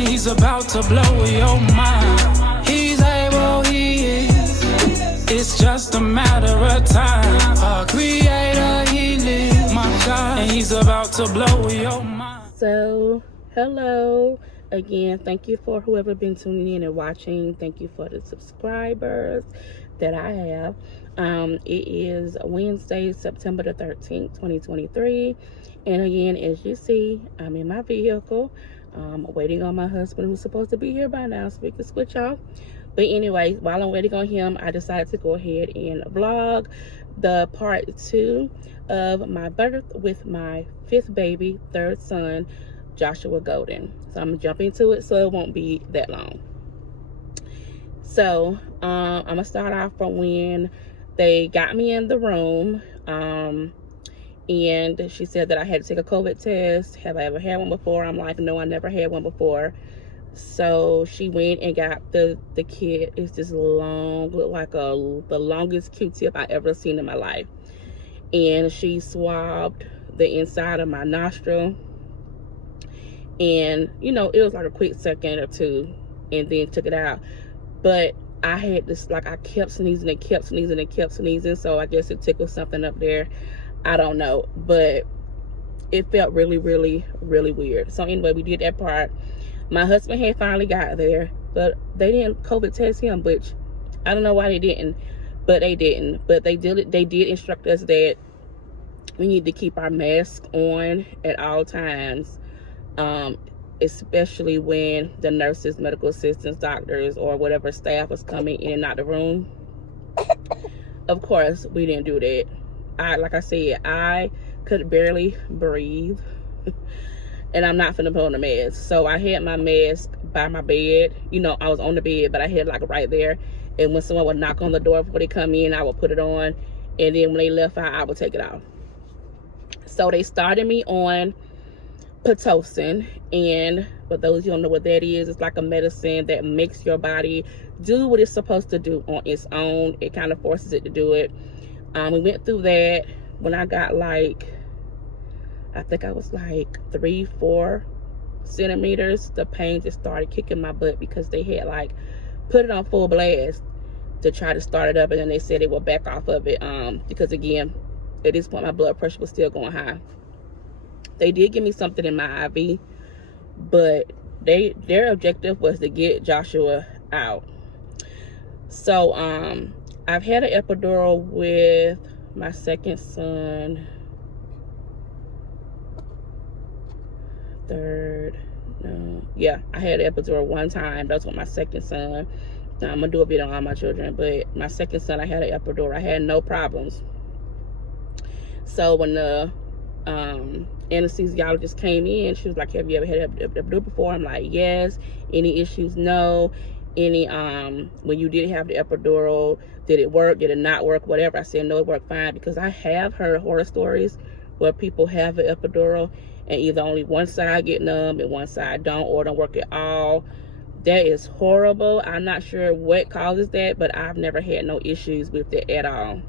and he's about to blow your mind. He's able, he is. It's just a matter of time. Our creator, he lives, my God, and he's about to blow your mind. So, hello again. Thank you for whoever been tuning in and watching. Thank you for the subscribers that I have. It is Wednesday, September the 13th, 2023. And again, as you see, I'm in my vehicle, waiting on my husband, who's supposed to be here by now, so we can switch off. But anyway, while I'm waiting on him, I decided to go ahead and vlog the part 2 of my birth with my 5th baby, 3rd son, Joshua Golden. So I'm gonna jump into it so it won't be that long. So I'm gonna start off from when they got me in the room, and she said that I had to take a COVID test. Have I ever had one before? I'm like, no, I never had one before. So she went and got the kit. It's this long, look like the longest Q-tip I ever seen in my life. And she swabbed the inside of my nostril. And, you know, it was like a quick second or two and then took it out. But I had this, like, I kept sneezing and kept sneezing and kept sneezing. So I guess it tickled something up there. I don't know. But it felt really, really, really weird. So anyway, we did that part. My husband had finally got there, but they didn't COVID test him, which I don't know why they didn't, but they didn't. But they did instruct us that we need to keep our mask on at all times, especially when the nurses, medical assistants, doctors, or whatever staff was coming in and out the room. Of course, we didn't do that. Like I said, I could barely breathe. And I'm not finna put on a mask. So I had my mask by my bed. You know, I was on the bed, but I had like right there. And when someone would knock on the door before they come in, I would put it on. And then when they left out, I would take it off. So they started me on pt2. And for those who don't know what that is, it's like a medicine that makes your body do what it's supposed to do on its own. It kind of forces it to do it. We went through that. When I got like, I think I was like 3-4 centimeters, the pain just started kicking my butt because they had like put it on full blast to try to start it up, and then they said they would back off of it because again, at this point my blood pressure was still going high. They did give me something in my IV, but their objective was to get Joshua out. So I've had an epidural with my second son, third, no, yeah, I had an epidural one time. That's with my second son. Now, I'm gonna do a bit on all my children, but my second son, I had an epidural. I had no problems. So when the anesthesiologist came in, she was like, have you ever had an epidural before? I'm like, yes. Any issues? No. Any when you did have the epidural, did it work? Did it not work? Whatever. I said no, it worked fine, because I have heard horror stories where people have an epidural and either only one side get numb and one side don't, or don't work at all. That is horrible. I'm not sure what causes that, but I've never had no issues with it at all.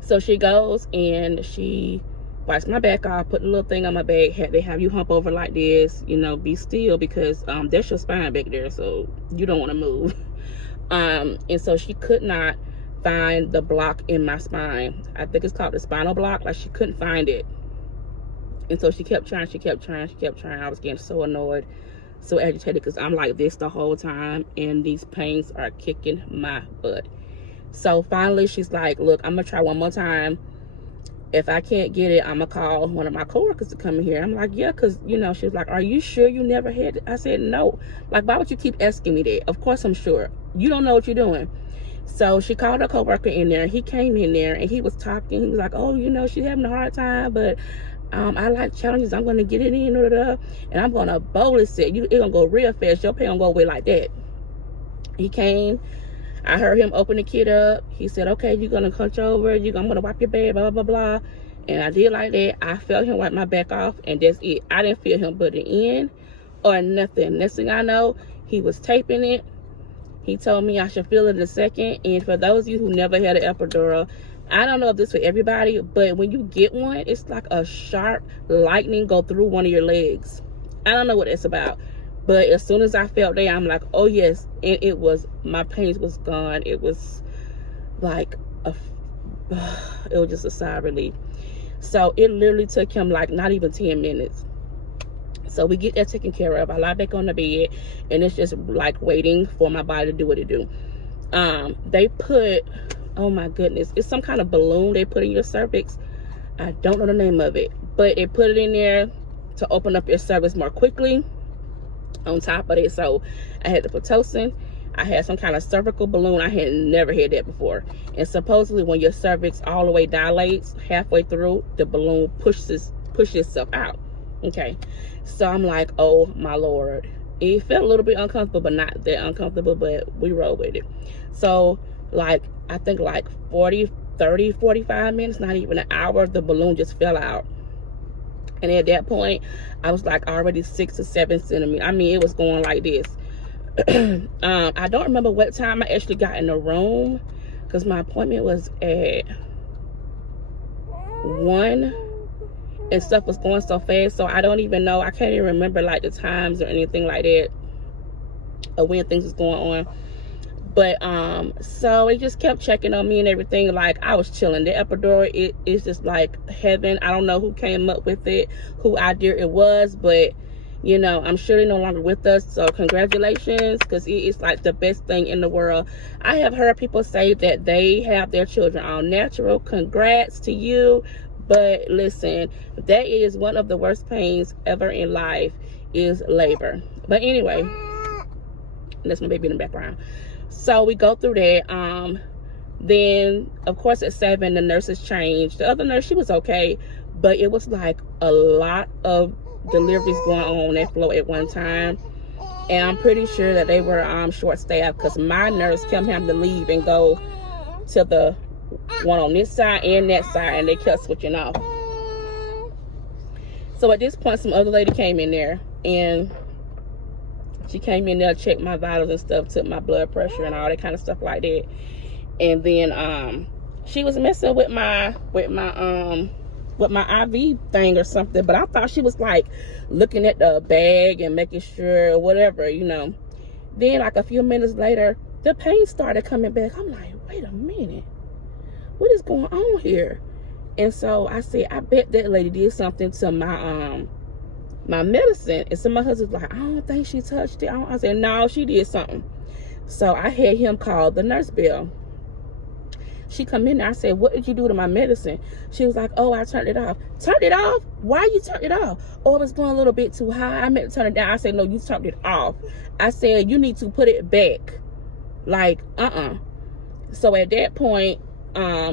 So she goes and she wipes my back off, put a little thing on my back. They have you hump over like this, you know, be still, because there's your spine back there, so you don't want to move. And so she could not find the block in my spine. I think it's called the spinal block. Like, she couldn't find it. And so she kept trying, she kept trying. I was getting so annoyed, so agitated, because I'm like this the whole time, and these pains are kicking my butt. So finally, she's like, look, I'm going to try one more time. If I can't get it, I'm going to call one of my coworkers to come in here. I'm like, yeah, because, you know, she was like, are you sure you never had it? I said, no. Like, why would you keep asking me that? Of course I'm sure. You don't know what you're doing. So she called her coworker in there. He came in there, and he was talking. He was like, oh, you know, she's having a hard time, but I like challenges. I'm going to get it in, and I'm going to boldly say, it's going to go real fast. Your pain going to go away like that. He came. I heard him open the kit up. He said, okay, you're going to hunch over. I'm going to wipe your bed, blah, blah, blah. And I did like that. I felt him wipe my back off, and that's it. I didn't feel him put it in or nothing. Next thing I know, he was taping it. He told me I should feel it in a second. And for those of you who never had an epidural, I don't know if this is for everybody, but when you get one, it's like a sharp lightning go through one of your legs. I don't know what it's about, But as soon as I felt that, I'm like, oh yes. And it was, my pain was gone. It was like it was just a sigh of relief. So it literally took him like not even 10 minutes. So we get that taken care of. I lie back on the bed, and it's just like waiting for my body to do what it do. They put, oh my goodness, it's some kind of balloon they put in your cervix. I don't know the name of it, but they put it in there to open up your cervix more quickly. On top of it, so I had the Pitocin. I had some kind of cervical balloon. I had never had that before. And supposedly when your cervix all the way dilates halfway through, the balloon pushes itself out. Okay, so I'm like, oh my Lord. It felt a little bit uncomfortable, but not that uncomfortable, but we rolled with it. So like, I think like 45 minutes, not even an hour, the balloon just fell out. And at that point, I was like already 6 or 7 centimeters. I mean, it was going like this. I don't remember what time I actually got in the room, because my appointment was at 1, and stuff was going so fast. So I don't even know. I can't even remember like the times or anything like that, or when things was going on. But so it just kept checking on me and everything. Like, I was chilling. The epidural, it is just like heaven. I don't know who came up with it, who idea it was, but you know, I'm sure they're no longer with us. So congratulations, because it is like the best thing in the world. I have heard people say that they have their children all natural. Congrats to you. But listen, that is one of the worst pains ever in life, is labor. But anyway, that's my baby in the background. So we go through that. Then of course at 7, the nurses changed. The other nurse, she was okay, but it was like a lot of deliveries going on that floor at one time, and I'm pretty sure that they were short staffed, because my nurse kept having to leave and go to the one on this side and that side, and they kept switching off. So at this point, some other lady came in there, and she came in there, checked my vitals and stuff, took my blood pressure and all that kind of stuff like that. And then she was messing with my IV thing or something, but I thought she was like looking at the bag and making sure or whatever, you know. Then like a few minutes later, the pain started coming back. I'm like, wait a minute, what is going on here? And so I said, I bet that lady did something to my my medicine. And so my husband's like, I don't think she touched it. I said, no, she did something. So I had him call the nurse bell. She come in there. I said, what did you do to my medicine? She was like, oh, I turned it off. Turned it off? Why you turned it off? Oh, it was going a little bit too high. I meant to turn it down. I said, no, you turned it off. I said, you need to put it back. Like, So at that point,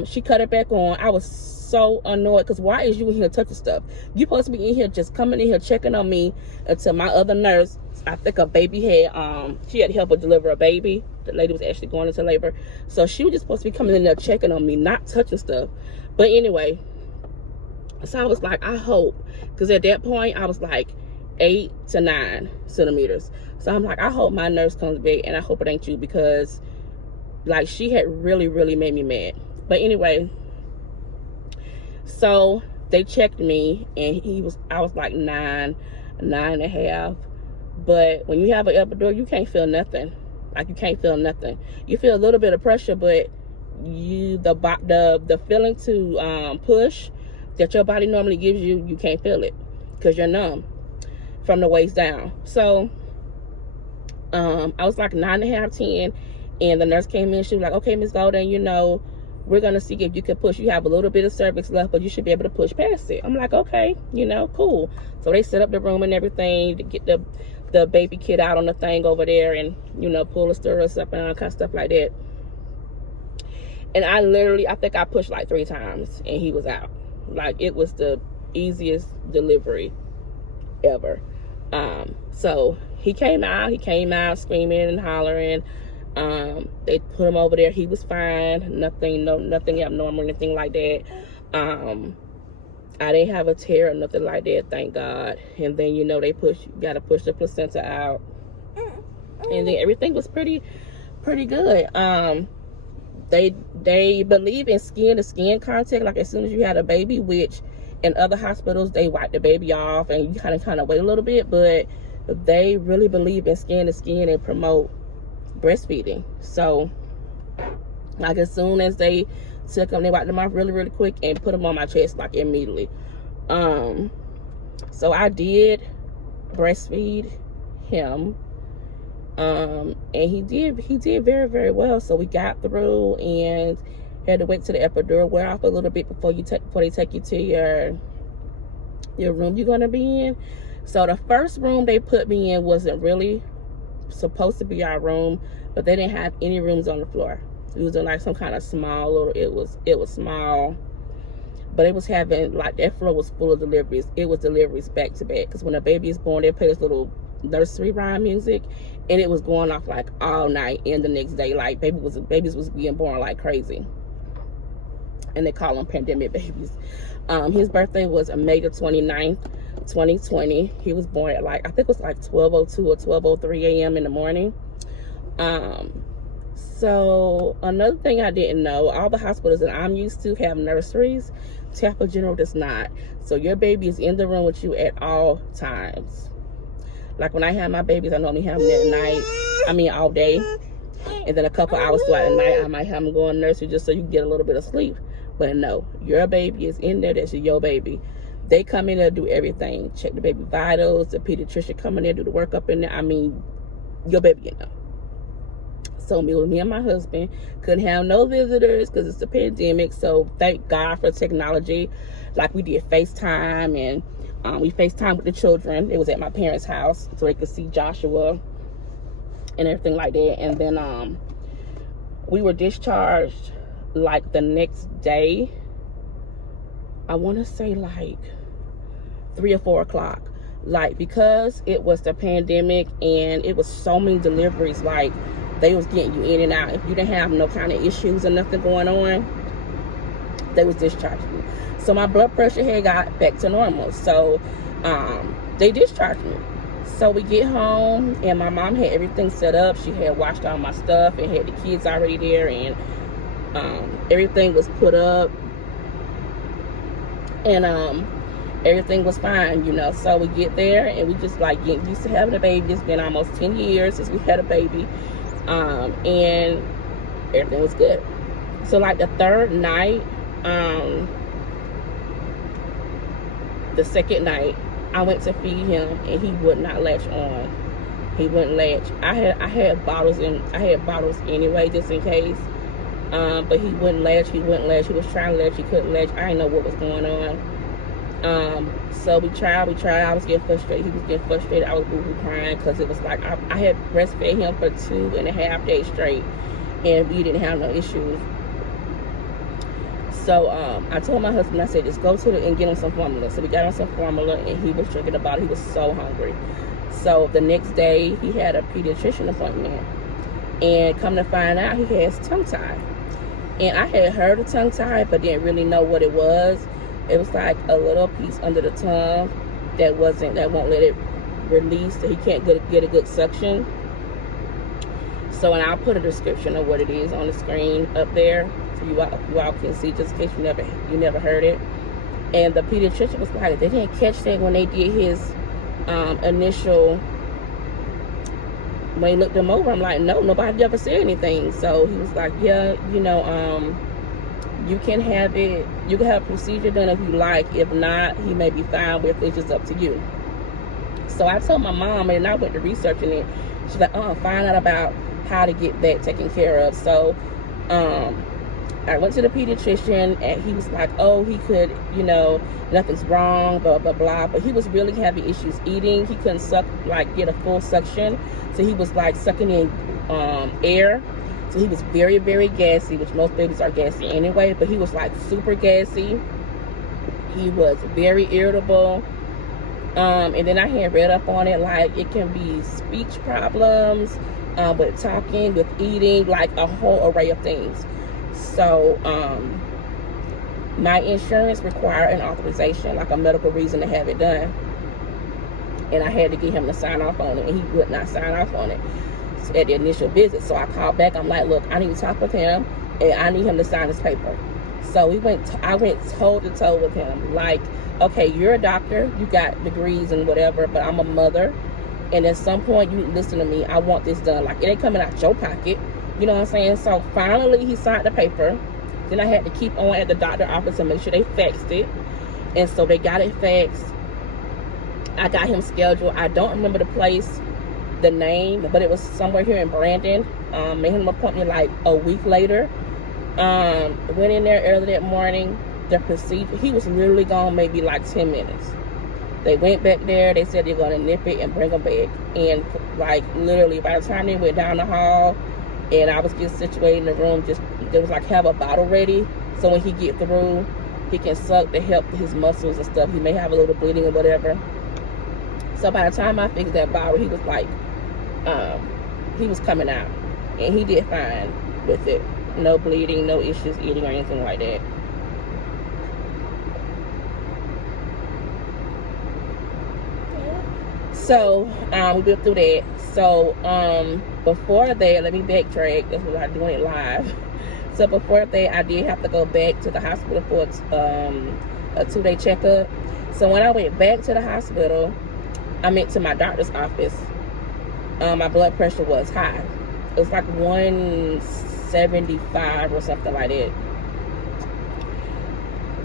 she cut it back on. I was so annoyed, because why is you in here touching stuff? You supposed to be in here just coming in here checking on me, until my other nurse, I think a baby had, she had to help her deliver a baby. The lady was actually going into labor. So she was just supposed to be coming in there checking on me, not touching stuff. But anyway, so I was like, I hope, because at that point, I was like 8 to 9 centimeters. So I'm like, I hope my nurse comes back, and I hope it ain't you, because like she had really, really made me mad. But anyway, so they checked me, and I was like 9 and a half. But when you have an epidural, you can't feel nothing. Like, you can't feel nothing. You feel a little bit of pressure, but the feeling to push that your body normally gives you, you can't feel it, because you're numb from the waist down. So I was like 9 and a half, 10, and the nurse came in. She was like, okay, Miss Golden, you know, we're gonna see if you can push. You have a little bit of cervix left, but you should be able to push past it. I'm like, okay, you know, cool. So they set up the room and everything to get the baby kid out on the thing over there, and you know, pull the stirrups up and all kind of stuff like that. And I think I pushed like 3 times, and he was out. Like, it was the easiest delivery ever. So he came out screaming and hollering. They put him over there. He was fine. Nothing abnormal, anything like that. I didn't have a tear or nothing like that, thank God. And then, you know, you gotta push the placenta out. And then everything was pretty good. They believe in skin to skin contact, like as soon as you had a baby, which in other hospitals they wipe the baby off and you kind of wait a little bit, but they really believe in skin to skin and promote breastfeeding. So like as soon as they took them, they wiped them off really quick and put them on my chest like immediately. So I did breastfeed him, and he did very well. So we got through and had to wait till the epidural wear off a little bit before they take you to your room you're gonna be in. So the first room they put me in wasn't really supposed to be our room, but they didn't have any rooms on the floor. It was in like some kind of small little, it was small, but it was having like, that floor was full of deliveries. It was deliveries back to back, because when a baby is born, they play this little nursery rhyme music, and it was going off like all night and the next day. Like babies was being born like crazy, and they call them pandemic babies. His birthday was May the 29th, 2020. He was born at like, I think it was like 12:02 or 12:03 a.m. in the morning. So another thing I didn't know, all the hospitals that I'm used to have nurseries. Tampa General does not. So your baby is in the room with you at all times. Like when I have my babies, I normally have them at night, all day. And then a couple hours throughout the night, I might have them go in nursery just so you can get a little bit of sleep. But no, your baby is in there. That's your baby. They come in there, do everything. Check the baby vitals. The pediatrician come in there, do the workup in there. Your baby in there. So me and my husband couldn't have no visitors because it's a pandemic. So thank God for technology. Like we did FaceTime, and we FaceTime with the children. It was at my parents' house so they could see Joshua and everything like that. And then we were discharged like the next day. I want to say like 3 or 4 o'clock. Like because it was the pandemic and it was so many deliveries, like they was getting you in and out. If you didn't have no kind of issues or nothing going on, they was discharging you. So my blood pressure had got back to normal. So they discharged me. So we get home and my mom had everything set up. She had washed all my stuff and had the kids already there, and everything was put up, and everything was fine, So we get there and we just like getting used to having a baby. It's been almost 10 years since we had a baby. And everything was good. So like the third night, the second night, I went to feed him and he would not latch on. He wouldn't latch. I had bottles anyway, just in case. But he wouldn't latch. He was trying to latch. He couldn't latch. I didn't know what was going on. So we tried. I was getting frustrated. He was getting frustrated. I was boo-hoo crying because it was like I had breastfed him for 2.5 days straight, and we didn't have no issues. So I told my husband, I said, just go and get him some formula. So we got him some formula, and he was drinking the bottle. He was so hungry. So the next day, he had a pediatrician appointment, and come to find out, he has tongue tie. And I had heard of tongue tie, but didn't really know what it was. It was like a little piece under the tongue that won't let it release, so he can't get a good suction. So, and I'll put a description of what it is on the screen up there so you all can see, just in case you never heard it. And the pediatrician was like, they didn't catch that when they did his initial, when he looked him over. I'm like, no, nobody ever said anything. So he was like, yeah, you can have it. You can have a procedure done if you like. If not, he may be fine with it. It's just up to you. So I told my mom, and I went to researching it. She's like, find out about how to get that taken care of. So I went to the pediatrician, and he was like, he could, nothing's wrong, blah, blah, blah. But he was really having issues eating. He couldn't get a full suction. So he was like sucking in air. So he was very, very gassy, which most babies are gassy anyway, but he was like super gassy. He was very irritable. And then I had read up on it, like it can be speech problems, with talking, with eating, like a whole array of things. So my insurance required an authorization, like a medical reason to have it done. And I had to get him to sign off on it, and he would not sign off on it at the initial visit. So I called back. I'm like, look, I need to talk with him, and I need him to sign this paper. So I went toe to toe with him. Like, okay, you're a doctor, you got degrees and whatever, but I'm a mother, And at some point, you listen to me, I want this done. Like, it ain't coming out your pocket. You know what I'm saying? So finally, he signed the paper. Then I had to keep on at the doctor's office and make sure they faxed it. And so they got it faxed. I got him scheduled. I don't remember the place, the name, but it was somewhere here in Brandon. Made him an appointment like a week later. Went in there early that morning. The procedure, he was literally gone maybe like 10 minutes. They went back there. They said they're going to nip it and bring him back. And like literally by the time they went down the hall and I was just situated in the room, just there was like have a bottle ready. So when he get through, he can suck to help his muscles and stuff. He may have a little bleeding or whatever. So by the time I fixed that bottle, he was like, he was coming out. And he did fine with it. No bleeding, no issues eating or anything like that. So we went through that. So before that, let me backtrack. That's what I'm doing it live. So before that, I did have to go back to the hospital for a 2-day checkup. So when I went back to the hospital, I went to my doctor's office. My blood pressure was high. It was like 175 or something like that.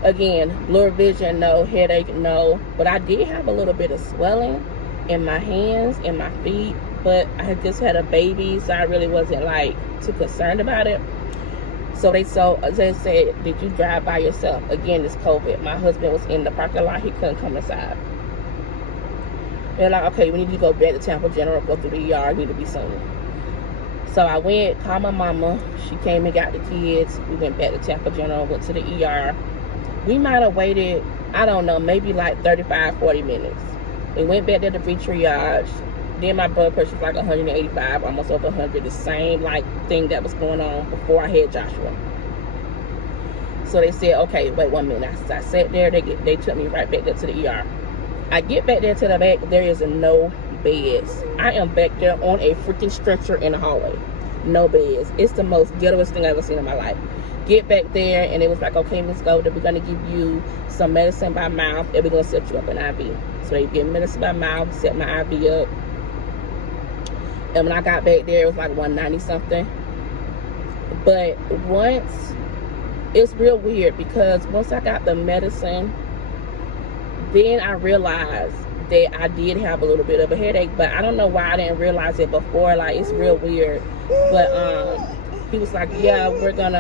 Again, blurred vision, no. Headache, no. But I did have a little bit of swelling in my hands and my feet, but I had just had a baby, so I really wasn't like too concerned about it. So they said, did you drive by yourself? Again, it's COVID. My husband was in the parking lot. He couldn't come inside. They're like, okay, we need to go back to Tampa General, go through the ER, need to be soon. So I went, called my mama. She came and got the kids. We went back to Tampa General, went to the ER. We might have waited, I don't know, maybe like 35, 40 minutes. We went back there to be triage. Then my blood pressure was like 185, almost over 100. The same like thing that was going on before I had Joshua. So they said, okay, wait 1 minute. I sat there. They took me right back there to the ER. I get back there to the back. There is no beds. I am back there on a freaking stretcher in the hallway. No beds. It's the most ghettoest thing I've ever seen in my life. Get back there, and it was like, okay, let's go. We're going to give you some medicine by mouth, and we're going to set you up an IV. So they give medicine by mouth, set my IV up. And when I got back there, it was like 190 something. But it's real weird, because once I got the medicine, then I realized that I did have a little bit of a headache, but I don't know why I didn't realize it before. Like, it's real weird. But he was like, yeah, more than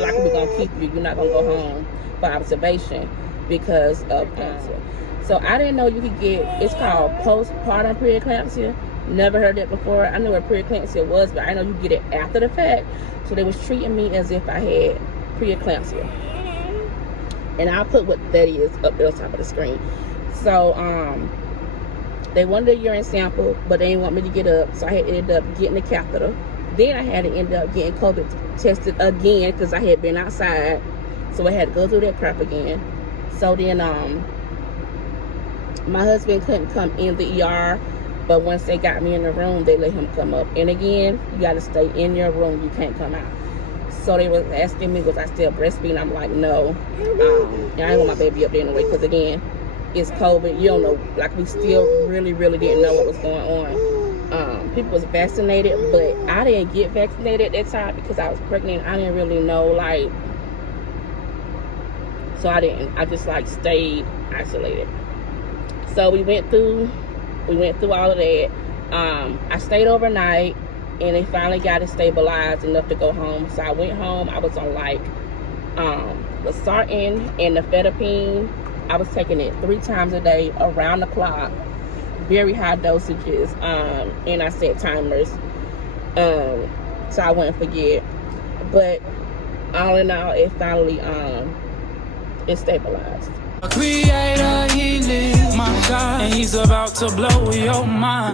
likely we're gonna keep you. You're not gonna go home for observation because of cancer. So I didn't know you could get, it's called postpartum preeclampsia. Never heard that before. I knew what preeclampsia was, but I know you get it after the fact. So they was treating me as if I had preeclampsia. And I'll put what that is up there on top of the screen. So they wanted a urine sample, but they didn't want me to get up, so I had to end up getting a catheter. Then I had to end up getting COVID tested again because I had been outside, so I had to go through that crap again. So then my husband couldn't come in the ER, but once they got me in the room, they let him come up. And again, you got to stay in your room, you can't come out. So they were asking me, was I still breastfeeding? I'm like, no. And I ain't want my baby up there anyway, because again, it's COVID. You don't know, like, we still really didn't know what was going on. People was vaccinated, but I didn't get vaccinated at that time because I was pregnant. I didn't really know, like, so I just like stayed isolated. So we went through all of that. I stayed overnight, and they finally got it stabilized enough to go home. So I went home. I was on like the sartan and the fetapine. I was taking it 3 times a day, around the clock, very high dosages, and I set timers, so I wouldn't forget. But all in all, it finally it stabilized. A creator, he lives, my God, and he's about to blow your mind.